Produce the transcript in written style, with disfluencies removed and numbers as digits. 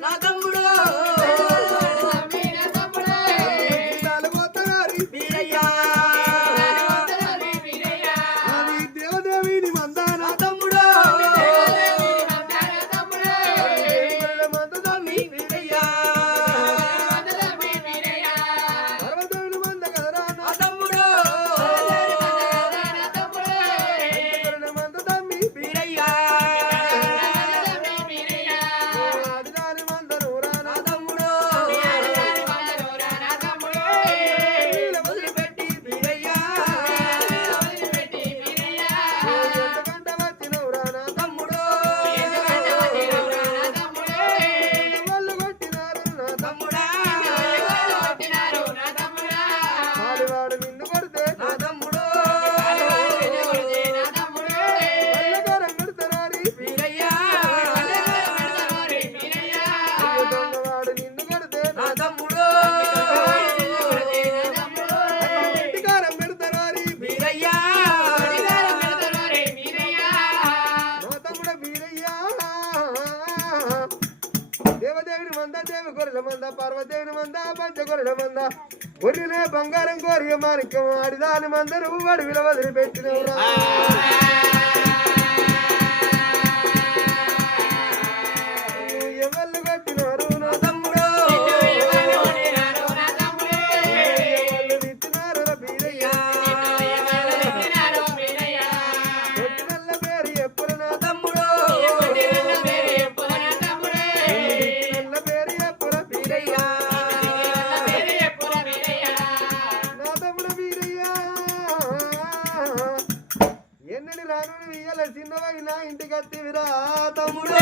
నా తమ్ముడు దేవదేవుని మంద దేవి గొర్రెల మంద పార్వదేవుని మంద పంచ గొర్రెల మంద గొర్రెలే బంగారం కోరియ మాణిక్యం ఆడిదాని మందరు అడవిలో వదిలిపెట్టినవురా ఎవళ్ళు కట్టినారు నా తమ్ముడు తిట్టినారు బీరయ్య కొట్టినల్ల పేరు ఎప్పుడు నా తమ్ముడు ఎన్నడి రాను ఇయ్యాల చిన్నవైనా ఇంటికి వస్తేవిరా తమ్ముడు